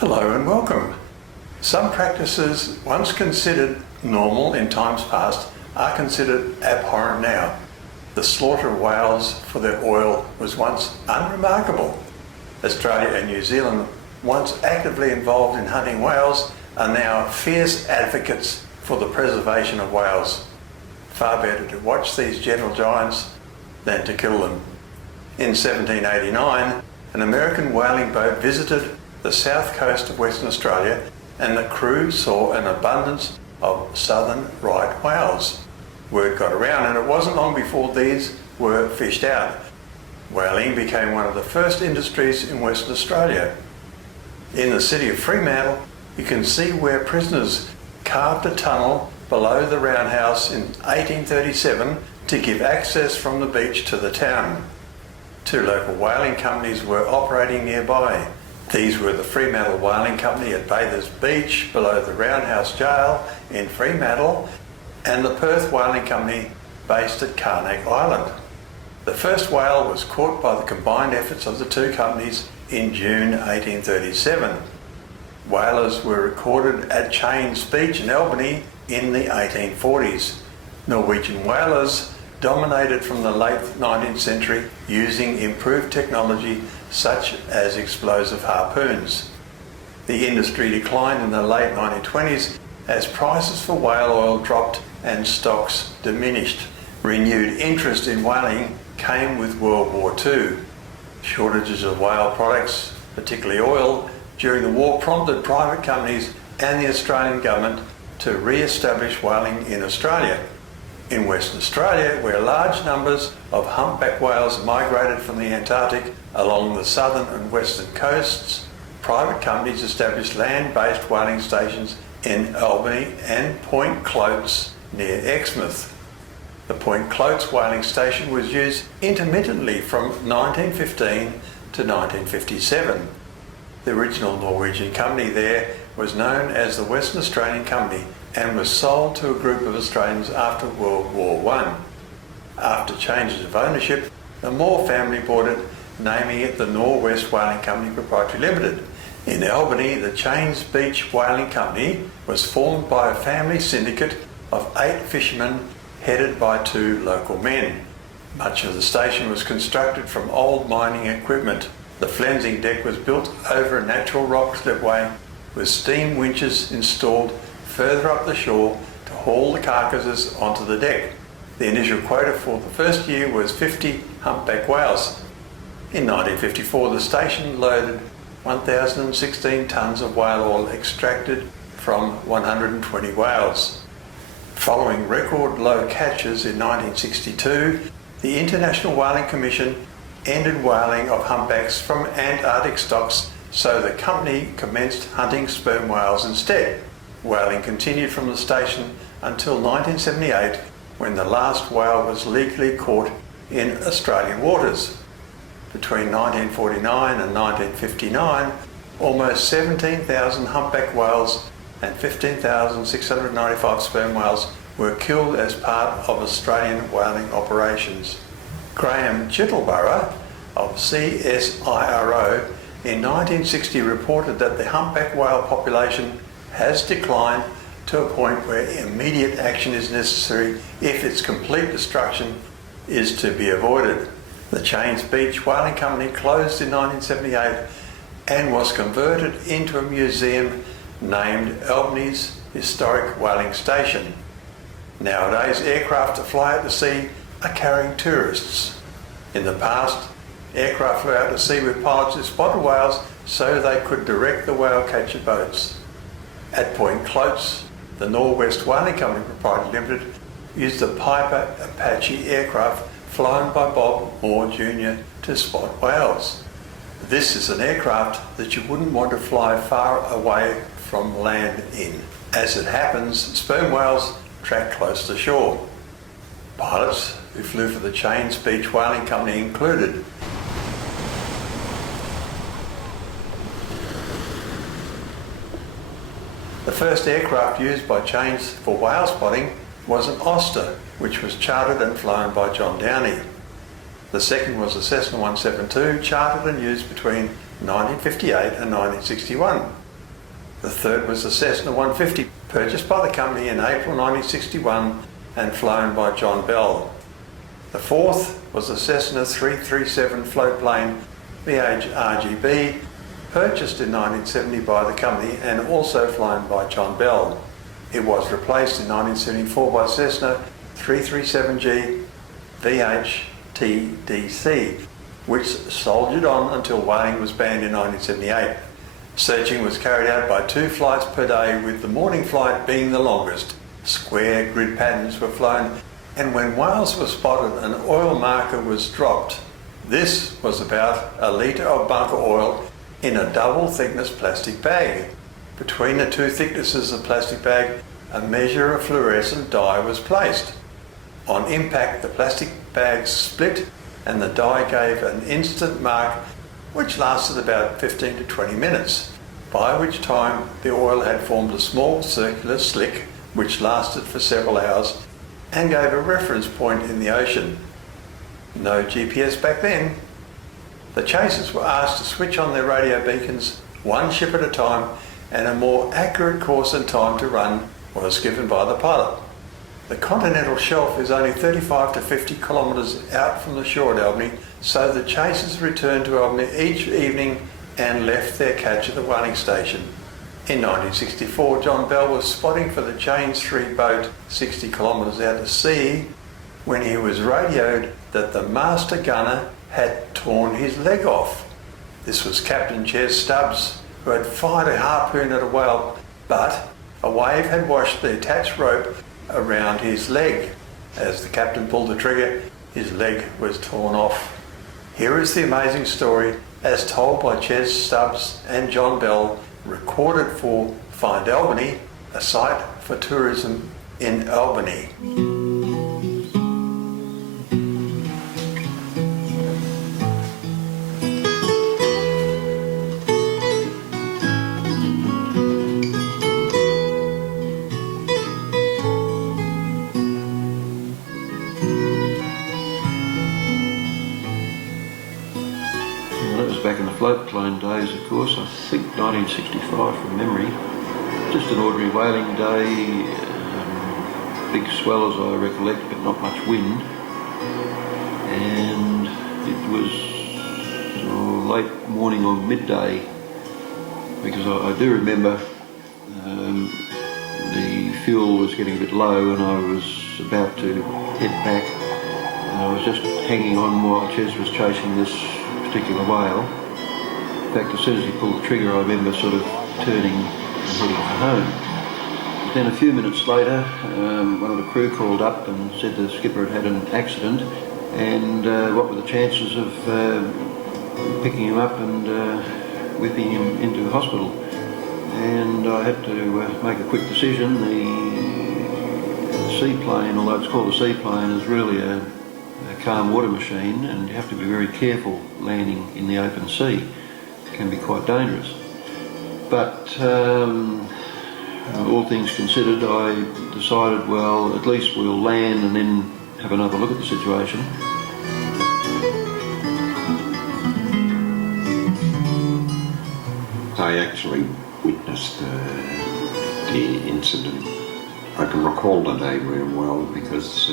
Hello and welcome. Some practices once considered normal in times past are considered abhorrent now. The slaughter of whales for their oil was once unremarkable. Australia and New Zealand, once actively involved in hunting whales, are now fierce advocates for the preservation of whales. Far better to watch these gentle giants than to kill them. In 1789, an American whaling boat visited the south coast of Western Australia, and the crew saw an abundance of southern right whales. Word got around, and it wasn't long before these were fished out. Whaling became one of the first industries in Western Australia. In the city of Fremantle, you can see where prisoners carved a tunnel below the roundhouse in 1837 to give access from the beach to the town. Two local whaling companies were operating nearby. These were the Fremantle Whaling Company at Bathurst Beach below the Roundhouse Jail in Fremantle, and the Perth Whaling Company based at Carnac Island. The first whale was caught by the combined efforts of the two companies in June 1837. Whalers were recorded at Chains Beach in Albany in the 1840s. Norwegian whalers dominated from the late 19th century using improved technology such as explosive harpoons. The industry declined in the late 1920s as prices for whale oil dropped and stocks diminished. Renewed interest in whaling came with World War II. Shortages of whale products, particularly oil, during the war prompted private companies and the Australian government to re-establish whaling in Australia. In Western Australia, where large numbers of humpback whales migrated from the Antarctic along the southern and western coasts, private companies established land-based whaling stations in Albany and Point Clotes near Exmouth. The Point Clotes whaling station was used intermittently from 1915 to 1957. The original Norwegian company there was known as the Western Australian Company and was sold to a group of Australians after World War I. After changes of ownership, the Moore family bought it, naming it the Norwest Whaling Company Proprietary Limited. In Albany, the Chains Beach Whaling Company was formed by a family syndicate of 8 fishermen headed by 2 local men. Much of the station was constructed from old mining equipment. The flensing deck was built over a natural rock slipway with steam winches installed further up the shore to haul the carcasses onto the deck. The initial quota for the first year was 50 humpback whales. In 1954, the station loaded 1,016 tonnes of whale oil extracted from 120 whales. Following record low catches in 1962, the International Whaling Commission ended whaling of humpbacks from Antarctic stocks, so the company commenced hunting sperm whales instead. Whaling continued from the station until 1978, when the last whale was legally caught in Australian waters. Between 1949 and 1959, almost 17,000 humpback whales and 15,695 sperm whales were killed as part of Australian whaling operations. Graham Chittleborough of CSIRO in 1960 reported that the humpback whale population has declined to a point where immediate action is necessary if its complete destruction is to be avoided. The Chains Beach Whaling Company closed in 1978 and was converted into a museum named Albany's Historic Whaling Station. Nowadays, aircraft that fly out to sea are carrying tourists. In the past, aircraft flew out to sea with pilots who spotted whales so they could direct the whale catcher boats. At Point Clotes, the Norwest Whaling Company Proprietary Limited used the Piper Apache aircraft flown by Bob Moore Jr. to spot whales. This is an aircraft that you wouldn't want to fly far away from land in. As it happens, sperm whales track close to shore. Pilots who flew for the Chains Beach Whaling Company included the first aircraft used by Chains for whale spotting was an Oster, which was chartered and flown by John Downey. The second was a Cessna 172, chartered and used between 1958 and 1961. The third was the Cessna 150, purchased by the company in April 1961 and flown by John Bell. The fourth was the Cessna 337 floatplane VH-RGB, purchased in 1970 by the company and also flown by John Bell. It was replaced in 1974 by Cessna 337G VH-TDC, which soldiered on until whaling was banned in 1978. Searching was carried out by 2 flights per day, with the morning flight being the longest. Square grid patterns were flown, and when whales were spotted, an oil marker was dropped. This was about a litre of bunker oil in a double thickness plastic bag. Between the 2 thicknesses of plastic bag, a measure of fluorescent dye was placed. On impact, the plastic bag split and the dye gave an instant mark which lasted about 15 to 20 minutes, by which time the oil had formed a small circular slick which lasted for several hours and gave a reference point in the ocean. No GPS back then. The chasers were asked to switch on their radio beacons, 1 ship at a time, and a more accurate course and time to run was given by the pilot. The continental shelf is only 35 to 50 kilometres out from the shore at Albany, so the chasers returned to Albany each evening and left their catch at the whaling station. In 1964, John Bell was spotting for the Chains 3 boat 60 kilometres out to sea when he was radioed that the master gunner had torn his leg off. This was Captain Ches Stubbs, who had fired a harpoon at a whale, but a wave had washed the attached rope around his leg. As the captain pulled the trigger, his leg was torn off. Here is the amazing story as told by Ches Stubbs and John Bell, recorded for Find Albany, a site for tourism in Albany. Back in the floatplane days, of course, I think 1965 from memory. Just an ordinary whaling day, big swell as I recollect, but not much wind. And it was late morning or midday, because I do remember the fuel was getting a bit low and I was about to head back. And I was just hanging on while Ches was chasing this particular whale. In fact, as soon as he pulled the trigger, I remember sort of turning and heading for home. But then a few minutes later, one of the crew called up and said the skipper had had an accident, and what were the chances of picking him up and whipping him into the hospital. And I had to make a quick decision. The seaplane, although it's called a seaplane, is really a calm water machine, and you have to be very careful landing in the open sea. It can be quite dangerous. But all things considered, I decided, well, at least we'll land and then have another look at the situation. I actually witnessed the incident. I can recall the day very well because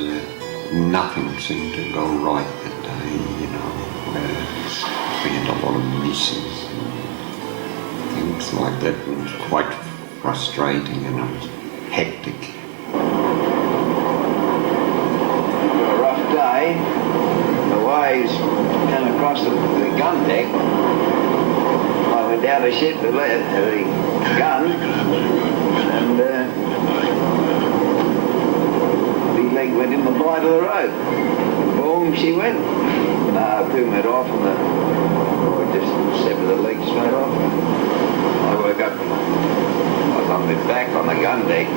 nothing seemed to go right that day, you know. We had a lot of misses and things like that. It was quite frustrating and it was hectic. A rough day, the waves came across the gun deck. I went down to ship the gun, and the leg went in the bight of the rope. Boom, she went. The harpoon went off and I just severed the leg straight off. I woke up, I was on my back on the gun deck,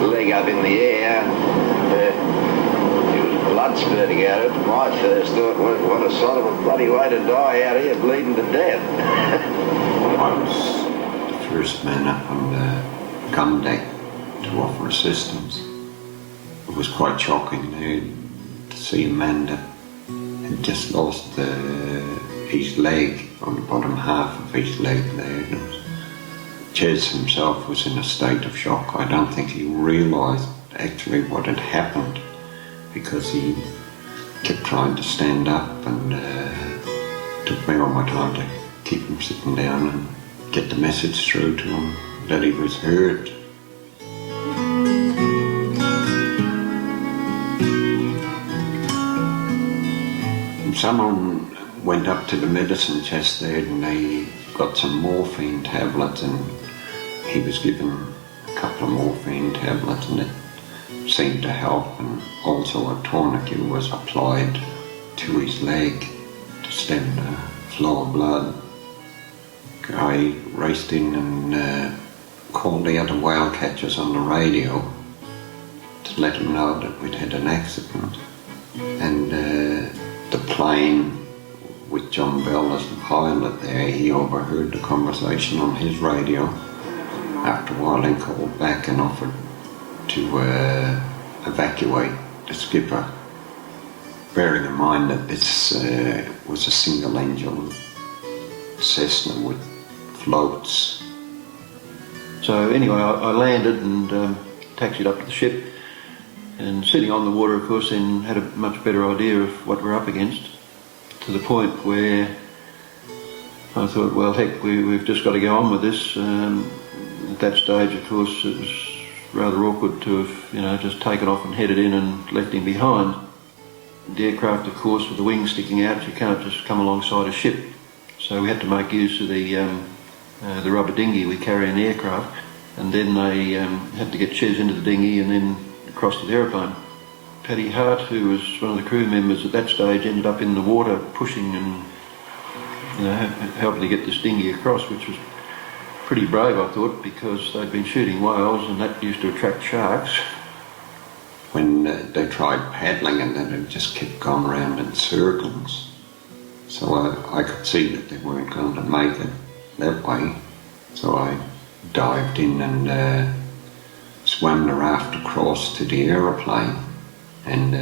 the leg up in the air, and there was blood spurting out of it. My first thought, what a sort of a bloody way to die out here, bleeding to death. I was the first man up on the gun deck to offer assistance. It was quite shocking to see a man that had just lost his leg, on the bottom half of his leg there. It was Ches himself was in a state of shock. I don't think he realised actually what had happened, because he kept trying to stand up, and took me all my time to keep him sitting down and get the message through to him that he was hurt. Someone went up to the medicine chest there and they got some morphine tablets, and he was given a couple of morphine tablets, and it seemed to help, and also a tourniquet was applied to his leg to stem the flow of blood. I raced in and called the other whale catchers on the radio to let them know that we'd had an accident, and the plane with John Bell as the pilot there, he overheard the conversation on his radio. After a while he called back and offered to evacuate the skipper, bearing in mind that this was a single engine Cessna with floats. So anyway, I landed and taxied up to the ship, and sitting on the water, of course, then had a much better idea of what we're up against, to the point where I thought, well, heck, we've just got to go on with this. At that stage, of course, it was rather awkward to have, just taken off and headed in and left him behind. The aircraft, of course, with the wings sticking out, you can't just come alongside a ship. So we had to make use of the rubber dinghy we carry in the aircraft, and then they had to get Ches into the dinghy and then across to the aeroplane. Paddy Hart, who was one of the crew members at that stage, ended up in the water pushing and helping to get this dinghy across, which was pretty brave, I thought, because they'd been shooting whales and that used to attract sharks. When they tried paddling, and then it just kept going round in circles. So I could see that they weren't going to make it that way. So I dived in and swam the raft across to the aeroplane, and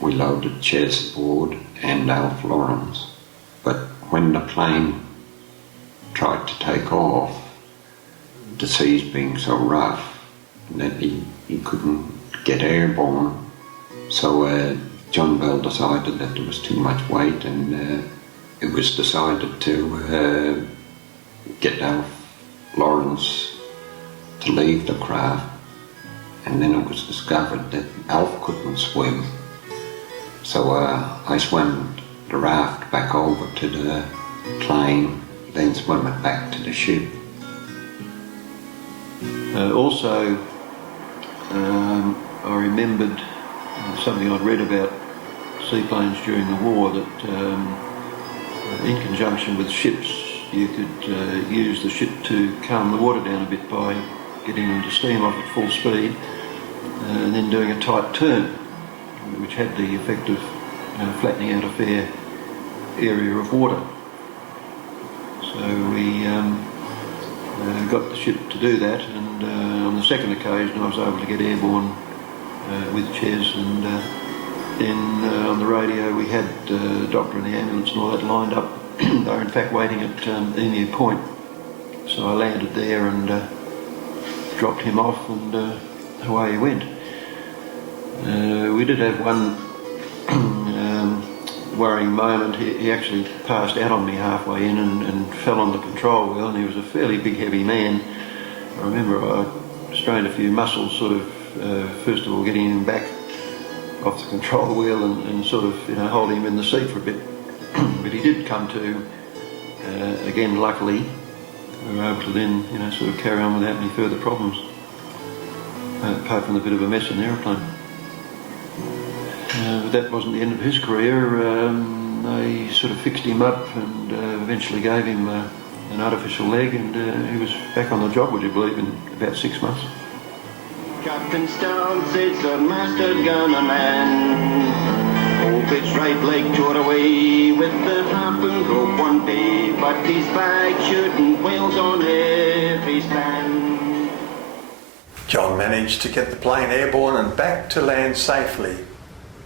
we loaded Ches aboard and Alf Lawrence. But when the plane tried to take off, the seas being so rough that he couldn't get airborne, so John Bell decided that there was too much weight, and it was decided to get Alf Lawrence to leave the craft, and then it was discovered that Alf couldn't swim, so I swam the raft back over to the plane, then swam it back to the ship. Also, I remembered something I'd read about seaplanes during the war, that in conjunction with ships you could use the ship to calm the water down a bit by getting them to steam off at full speed and then doing a tight turn, which had the effect of flattening out a fair area of water. So we got the ship to do that, and on the second occasion I was able to get airborne with Ches, and then on the radio we had the doctor and the ambulance and all that lined up. They were in fact waiting at Emu Point, so I landed there and dropped him off, and away he went. We did have one worrying moment. He actually passed out on me halfway in and fell on the control wheel, and he was a fairly big heavy man. I remember I strained a few muscles, sort of first of all getting him back off the control wheel and sort of holding him in the seat for a bit. But he did come to again. Luckily we were able to then sort of carry on without any further problems, apart from a bit of a mess in the aeroplane. But that wasn't the end of his career. They sort of fixed him up and eventually gave him an artificial leg, and he was back on the job, would you believe, in about 6 months. Captain Stone sits a master gunner man. Hope its right leg tore away with the harpoon rope one day, but he's back shooting whales on every span. John managed to get the plane airborne and back to land safely.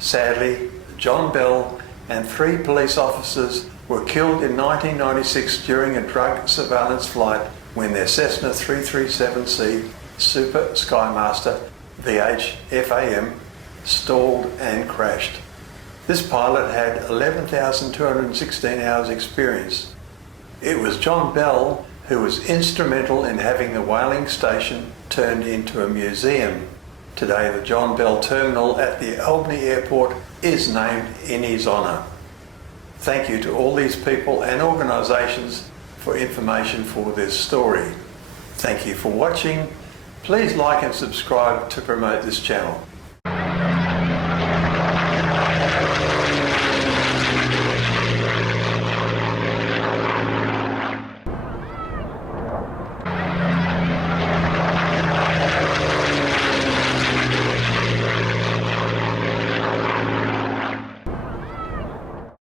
Sadly, John Bell and 3 police officers were killed in 1996 during a drug surveillance flight when their Cessna 337C Super Skymaster VH-FAM stalled and crashed. This pilot had 11,216 hours experience. It was John Bell who was instrumental in having the whaling station turned into a museum. Today the John Bell Terminal at the Albany Airport is named in his honour. Thank you to all these people and organisations for information for this story. Thank you for watching. Please like and subscribe to promote this channel.